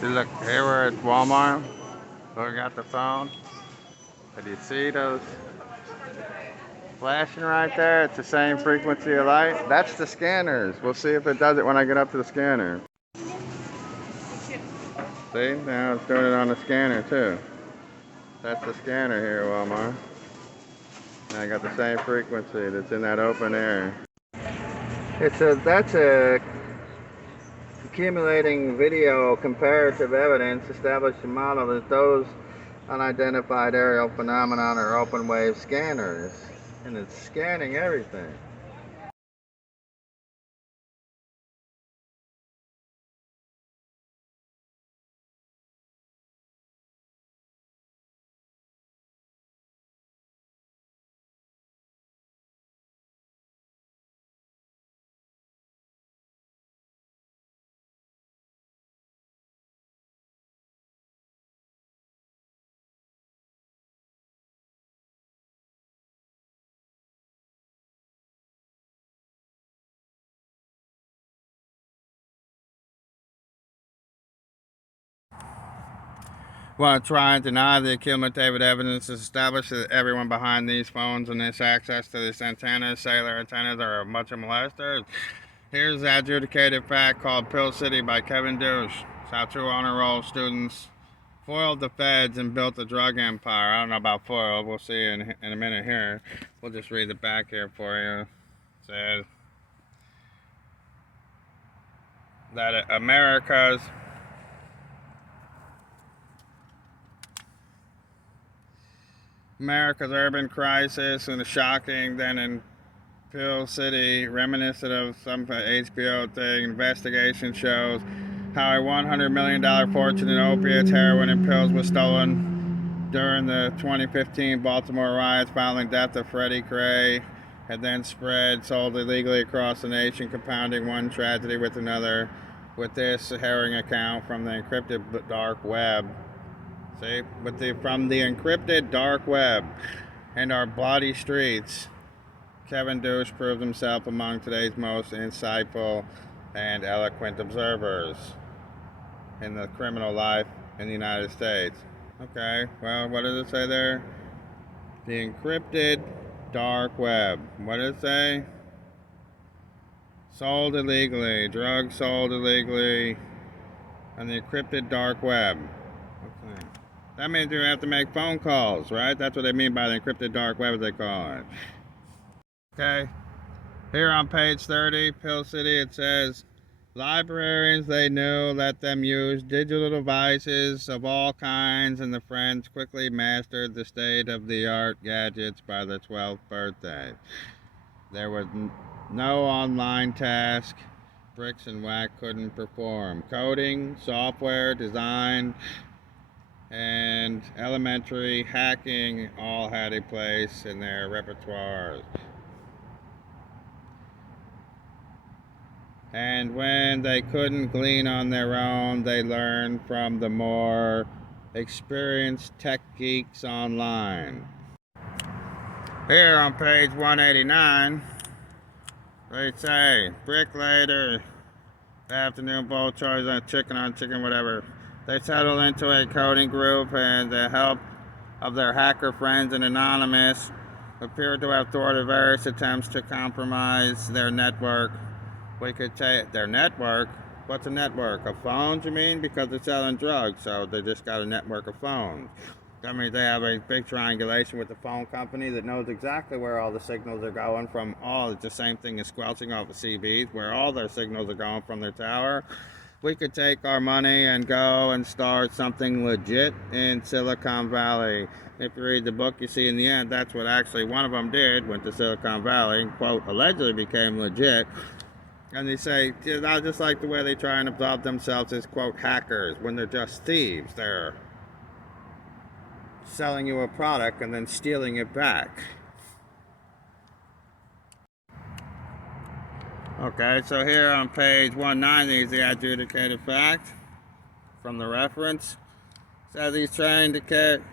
See, look, here we're at Walmart. Looking at the phone. And you see those flashing right there? It's the same frequency of light. That's the scanners. We'll see if it does it when I get up to the scanner. See, now it's doing it on the scanner too. That's the scanner here, Walmart. And I got the same frequency that's in that open air. That's a accumulating video comparative evidence established a model that those unidentified aerial phenomenon are open wave scanners, and it's scanning everything. Want to try and deny the cumulative evidence is established that everyone behind these phones and this access to these antennas, cellular antennas, are a bunch of molesters? Here's the adjudicated fact called Pill City by Kevin Douche. It's how two honor roll students foiled the feds and built a drug empire. I don't know about foiled. We'll see in a minute here. We'll just read the back here for you. It says that America's urban crisis and the shocking then in Pill City, reminiscent of some HBO thing, investigation shows how a $100 million fortune in opiates, heroin, and pills was stolen during the 2015 Baltimore riots following death of Freddie Gray, had then spread, sold illegally across the nation, compounding one tragedy with another, with this harrowing account from the encrypted dark web. See, from the encrypted dark web and our bloody streets, Kevin Douche proved himself among today's most insightful and eloquent observers in the criminal life in the United States. Okay, well, what does it say there? The encrypted dark web. What does it say? Sold illegally, drugs sold illegally on the encrypted dark web. Okay. That means you have to make phone calls, right? That's what they mean by the encrypted dark web, as they call it. Okay. Here on page 30, Pill City, it says, librarians they knew let them use digital devices of all kinds, and the friends quickly mastered the state-of-the-art gadgets by their 12th birthday. There was no online task bricks and whack couldn't perform. Coding, software, design, and elementary hacking all had a place in their repertoires. And when they couldn't glean on their own, they learned from the more experienced tech geeks online. Here on page 189, they say, bricklayer, afternoon bowl choice on chicken, whatever. They settled into a coding group, and the help of their hacker friends and Anonymous appeared to have thwarted various attempts to compromise their network. We could take their network. What's a network? Of phones, you mean? Because they're selling drugs, so they just got a network of phones. That means they have a big triangulation with the phone company that knows exactly where all the signals are going from. It's the same thing as squelching off the CBs, where all their signals are going from their tower. We could take our money and go and start something legit in Silicon Valley. If you read the book, you see in the end, that's what actually one of them did, went to Silicon Valley, and, quote, allegedly became legit. And they say, I just like the way they try and absolve themselves as, quote, hackers, when they're just thieves. They're selling you a product and then stealing it back. Okay, so here on page 190 is the adjudicated fact from the reference. It says he's trying to carry.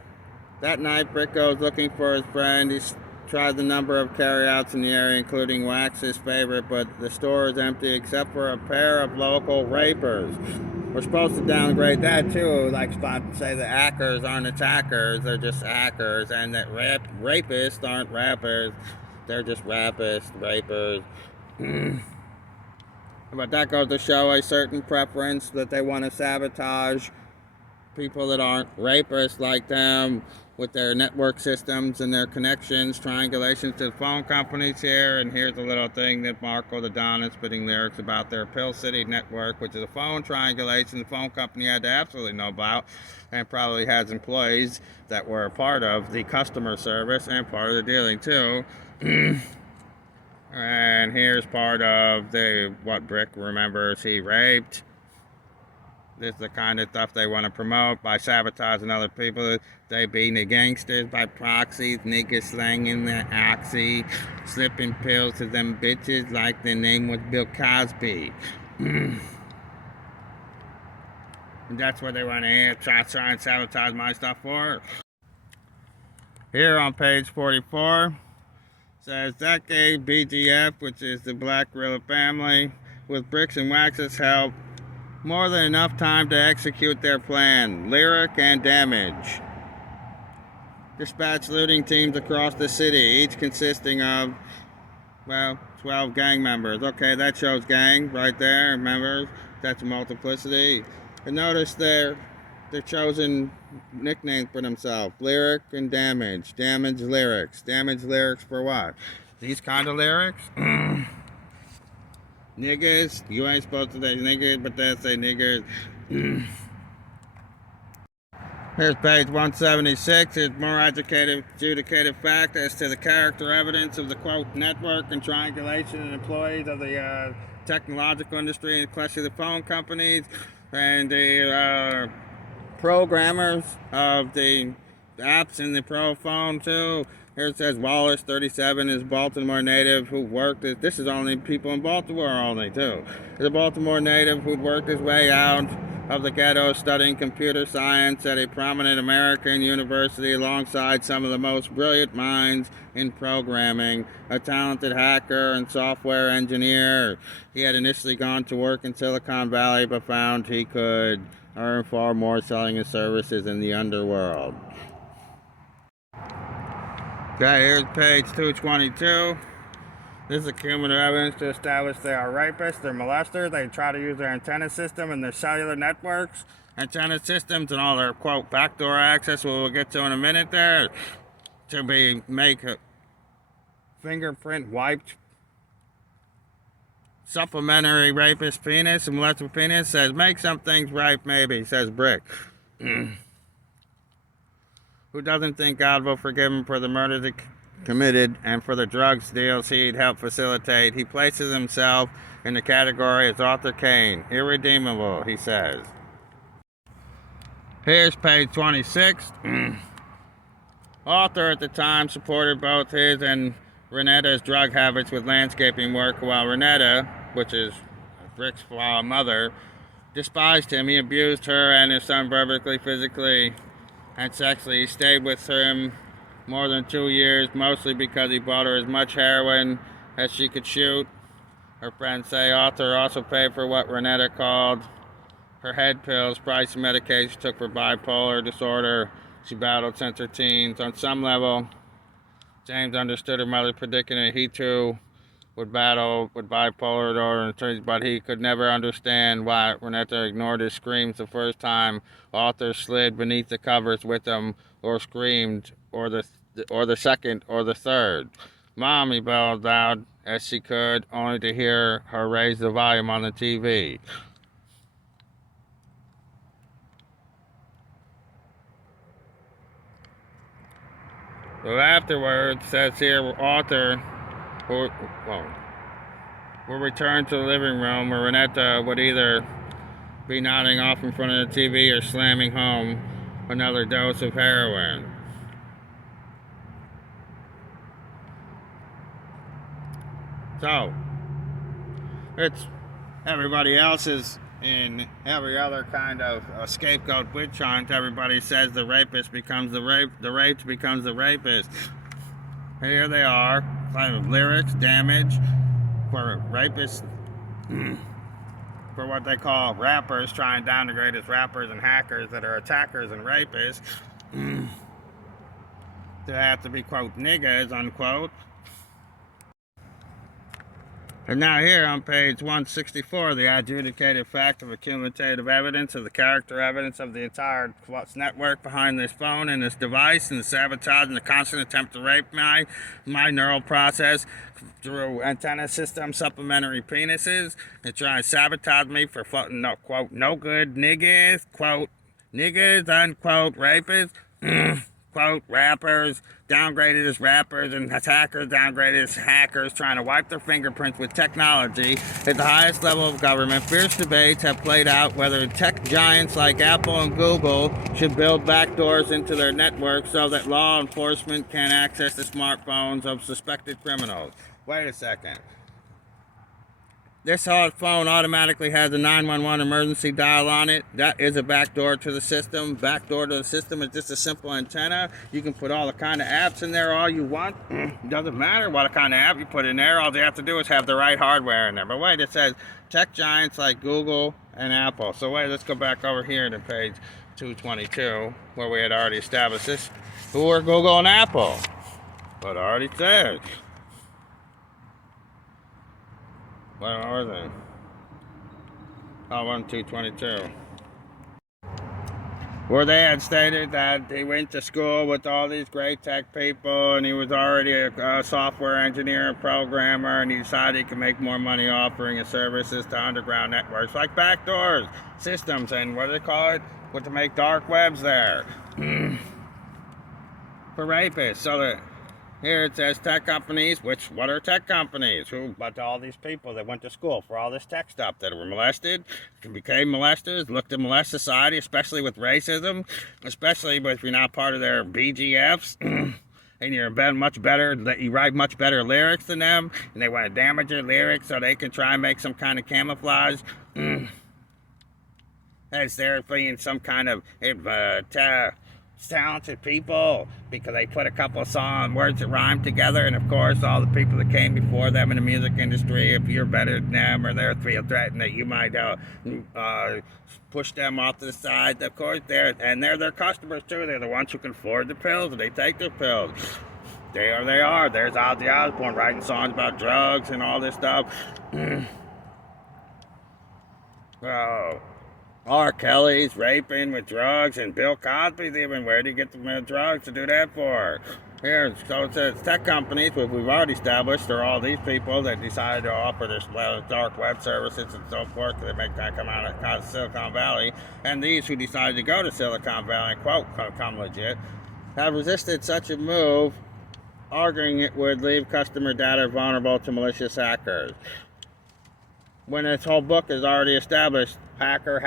That night, Brick goes looking for his friend. He's tried the number of carryouts in the area, including Wax's favorite, but the store is empty except for a pair of local rapers. we're supposed to downgrade that too. Like say the hackers aren't attackers, they're just hackers, and that rapists aren't rappers, they're just rapists, rapers. But that goes to show a certain preference that they want to sabotage people that aren't rapists like them with their network systems and their connections, triangulations to the phone companies here. And here's a little thing that Marco the Don is spitting lyrics about their Pill City network, which is a phone triangulation the phone company had to absolutely know about, and probably has employees that were a part of the customer service and part of the dealing too. And here's part of what Brick remembers he raped. This is the kind of stuff they want to promote by sabotaging other people. They being the gangsters by proxies, niggas slanging their oxy, slipping pills to them bitches like their name was Bill Cosby. And that's what they want to hear, try and sabotage my stuff for. Here on page 44, says that gave BGF, which is the Black Gorilla Family, with Bricks and Wax's help, more than enough time to execute their plan. Lyric and Damage dispatched looting teams across the city, each consisting of, 12 gang members. Okay, that shows gang right there, members. That's a multiplicity. And notice their chosen nicknames for themselves. Lyric and Damage. Damage lyrics. Damage lyrics for what? These kind of lyrics? Niggas, you ain't supposed to say niggas, but they say niggers. Here's page 176. Here's more adjudicated fact as to the character evidence of the quote network and triangulation and employees of the technological industry, especially the phone companies and the programmers of the apps in the pro phone too. Here it says Wallace, 37, is Baltimore native who worked. This is only people in Baltimore only too. Is a Baltimore native who worked his way out of the ghetto studying computer science at a prominent American university alongside some of the most brilliant minds in programming. A talented hacker and software engineer. He had initially gone to work in Silicon Valley but found he could earn far more selling his services in the underworld. Okay, here's page 222. This is cumulative evidence to establish they are rapists, they're molesters. They try to use their antenna system and their cellular networks, antenna systems, and all their quote backdoor access, what we'll get to in a minute there, to make a fingerprint wiped supplementary rapist penis and molested penis. Says make some things right, maybe, says Brick. Who doesn't think God will forgive him for the murders he committed and for the drugs deals he'd helped facilitate? He places himself in the category as Arthur Kane, irredeemable, he says. Here's page 26. Arthur at the time supported both his and Renetta's drug habits with landscaping work, while Renetta, which is Brick's mother, despised him. He abused her and his son verbally, physically, and sexually. He stayed with him more than 2 years, mostly because he bought her as much heroin as she could shoot. Her friends say Arthur also paid for what Renetta called her head pills, pricey medication she took for bipolar disorder she battled since her teens. On some level, James understood her mother's predicament. He too would battle with bipolar disorder, but he could never understand why Renetta ignored his screams the first time Arthur slid beneath the covers with him, or screamed, or the second, or the third. Mom, he bellowed loud as she could, only to hear her raise the volume on the TV. So afterwards, says here, Arthur will return to the living room where Renetta would either be nodding off in front of the TV or slamming home another dose of heroin. So, it's everybody else is in every other kind of scapegoat witch hunt. Everybody says the rapist becomes the raped becomes the rapist. Here they are, kind of lyrics, damage for rapists. for what they call rappers, trying to downgrade as rappers and hackers that are attackers and rapists. They have to be, quote, niggas, unquote. And now here on page 164, the adjudicated fact of accumulative evidence of the character evidence of the entire network behind this phone and this device, and the sabotage and the constant attempt to rape my neural process through antenna system supplementary penises and try and sabotage me for, no, quote, no good niggas, quote, niggas, unquote, rapists, quote, rappers, downgraded as rappers, and attackers downgraded as hackers, trying to wipe their fingerprints with technology at the highest level of government. Fierce debates have played out whether tech giants like Apple and Google should build backdoors into their network so that law enforcement can access the smartphones of suspected criminals. Wait a second. This phone automatically has a 911 emergency dial on it. That is a backdoor to the system. Backdoor to the system is just a simple antenna. You can put all the kind of apps in there all you want. Doesn't matter what kind of app you put in there. All you have to do is have the right hardware in there. But wait, it says tech giants like Google and Apple. So wait, let's go back over here to page 222, where we had already established this. Who are Google and Apple? But I already said. What are they? Oh, 222. Where they had stated that he went to school with all these great tech people and he was already a software engineer and programmer, and he decided he could make more money offering his services to underground networks like backdoors, systems, and what do they call it? What to make dark webs there. For rapists. So that here it says tech companies, what are tech companies? But all these people that went to school for all this tech stuff that were molested, became molesters, looked to molest society, especially with racism, especially if you're not part of their BGFs, and you're much better, you write much better lyrics than them, and they want to damage your lyrics so they can try and make some kind of camouflage. As they're being some kind of talented people because they put a couple of words that rhyme together, and of course all the people that came before them in the music industry, if you're better than them or they're threatened that you might push them off to the side, of course they're their customers too. They're the ones who can afford the pills, and they take their pills. They are. There's Ozzy Osbourne writing songs about drugs and all this stuff. Oh. R. Kelly's raping with drugs, and Bill Cosby's even. Where do you get the drugs to do that for? Here, so it says tech companies, which we've already established, are all these people that decided to offer their dark web services and so forth that make that come out of Silicon Valley, and these who decided to go to Silicon Valley and, quote, come legit, have resisted such a move, arguing it would leave customer data vulnerable to malicious hackers. When this whole book is already established, hacker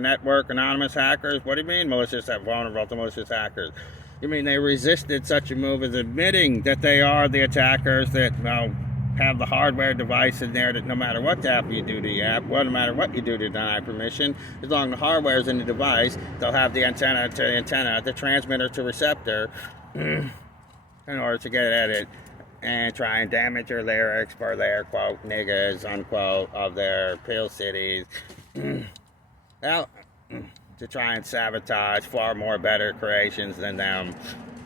network, anonymous hackers. What do you mean vulnerable to malicious hackers? You mean they resisted such a move as admitting that they are the attackers that have the hardware device in there that no matter what app you do to the app, no matter what you do to deny permission, as long as the hardware is in the device, they'll have the antenna, the transmitter to receptor, in order to get at it and try and damage your lyrics for their, quote, niggas, unquote, of their pill cities, well, to try and sabotage far more better creations than them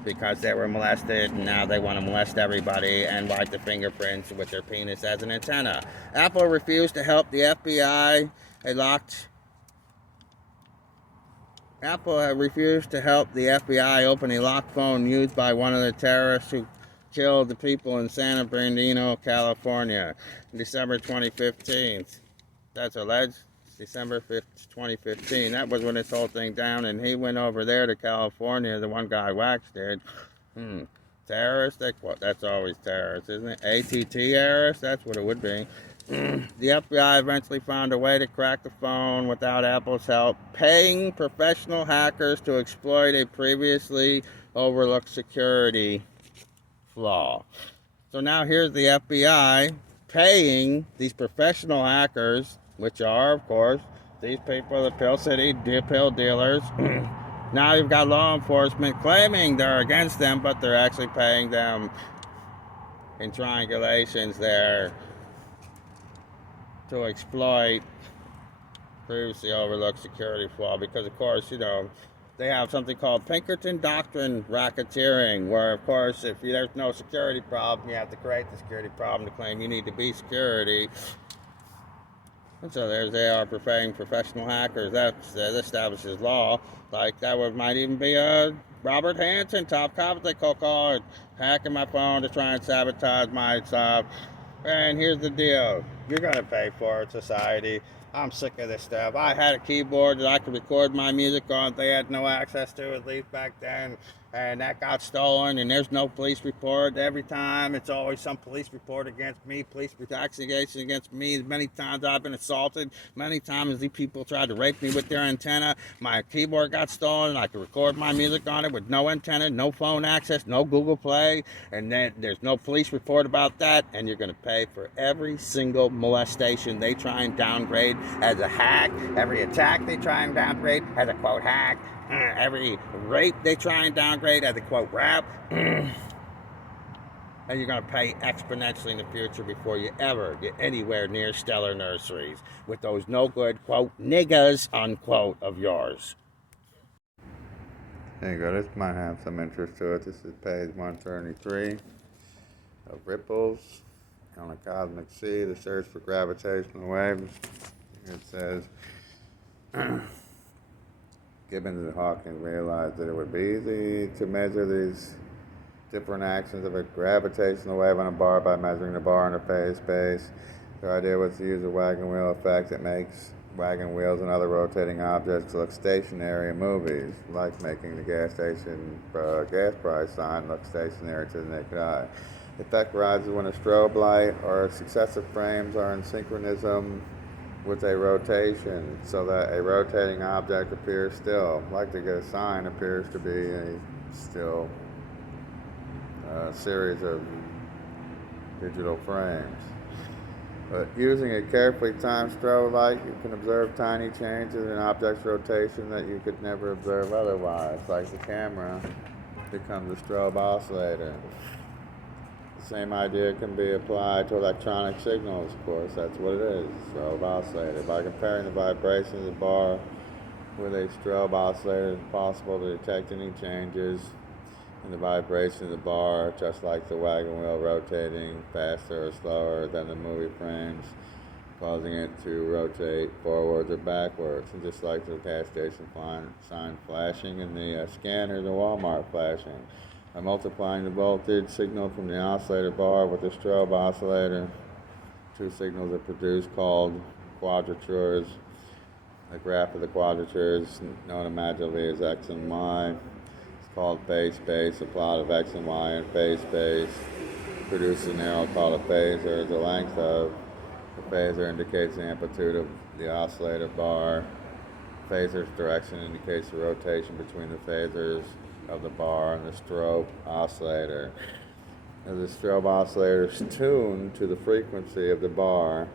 because they were molested, and now they want to molest everybody and wipe the fingerprints with their penis as an antenna. Apple refused to help the FBI. Apple refused to help the FBI open a locked phone used by one of the terrorists who killed the people in San Bernardino, California, in December 2015. That's alleged. December 5th, 2015. That was when this whole thing down, and he went over there to California. The one guy Wax did. Terrorist? That's always terrorist, isn't it? ATT terrorist? That's what it would be. The FBI eventually found a way to crack the phone without Apple's help, paying professional hackers to exploit a previously overlooked security flaw. So now here's the FBI paying these professional hackers, which are, of course, these people, the Pill City pill dealers. Now you've got law enforcement claiming they're against them, but they're actually paying them in triangulations there to exploit previously overlooked security flaw, because of course, you know, they have something called Pinkerton Doctrine racketeering, where of course if there's no security problem, you have to create the security problem to claim you need to be security. And so there they are portraying professional hackers. That establishes law. Like that might even be Robert Hansen, top cop they call it, hacking my phone to try and sabotage my stuff. And here's the deal: you're gonna pay for it, society. I'm sick of this stuff. I had a keyboard that I could record my music on. They had no access to, at least back then. And that got stolen, and there's no police report. Every time, it's always some police report against me, police investigation against me. Many times I've been assaulted. Many times these people tried to rape me with their antenna. My keyboard got stolen. I could record my music on it with no antenna, no phone access, no Google Play. And then there's no police report about that. And you're going to pay for every single molestation they try and downgrade as a hack. Every attack they try and downgrade as a quote hack. Every rape they try and downgrade as a quote rap. And you're going to pay exponentially in the future before you ever get anywhere near stellar nurseries with those no good quote niggas unquote of yours. There you go. This might have some interest to it. This is page 133 of Ripples on a Cosmic Sea, the search for gravitational waves. It says, Gibbons and Hawking realized that it would be easy to measure these different actions of a gravitational wave on a bar by measuring the bar in a phase space. Their idea was to use a wagon wheel effect that makes wagon wheels and other rotating objects look stationary in movies, like making the gas station gas price sign look stationary to the naked eye. The effect arises when a strobe light or successive frames are in synchronism with a rotation, so that a rotating object appears still, like the sign appears to be a still series of digital frames. But using a carefully timed strobe light, you can observe tiny changes in an object's rotation that you could never observe otherwise, like the camera becomes a strobe oscillator. The same idea can be applied to electronic signals, of course. That's what it is, strobe oscillator. By comparing the vibration of the bar with a strobe oscillator, it's possible to detect any changes in the vibration of the bar, just like the wagon wheel rotating faster or slower than the movie frames, causing it to rotate forwards or backwards. And just like the gas station sign flashing and the scanner in the Walmart flashing. By multiplying the voltage signal from the oscillator bar with the strobe oscillator, two signals are produced called quadratures. The graph of the quadratures, known imaginatively as x and y, is called phase space. A plot of x and y in phase space produces an arrow called a phasor. The length of the phasor indicates the amplitude of the oscillator bar. The phasor's direction indicates the rotation between the phasors of the bar and the strobe oscillator. As the strobe oscillator is tuned to the frequency of the bar,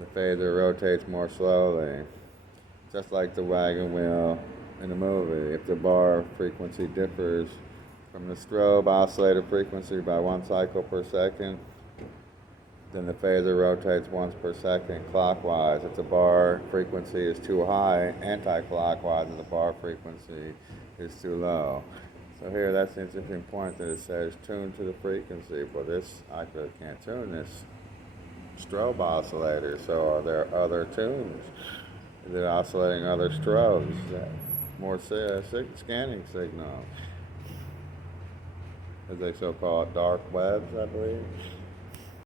the phasor rotates more slowly, just like the wagon wheel in a movie. If the bar frequency differs from the strobe oscillator frequency by 1 cycle per second, then the phasor rotates once per second clockwise. If the bar frequency is too high, anti-clockwise, and the bar frequency is too low. So here, that's an interesting point that it says tuned to the frequency. Well, I can't tune this strobe oscillator, so are there other tunes? Is it oscillating other strobes? More scanning signals, as they so-called dark webs, I believe.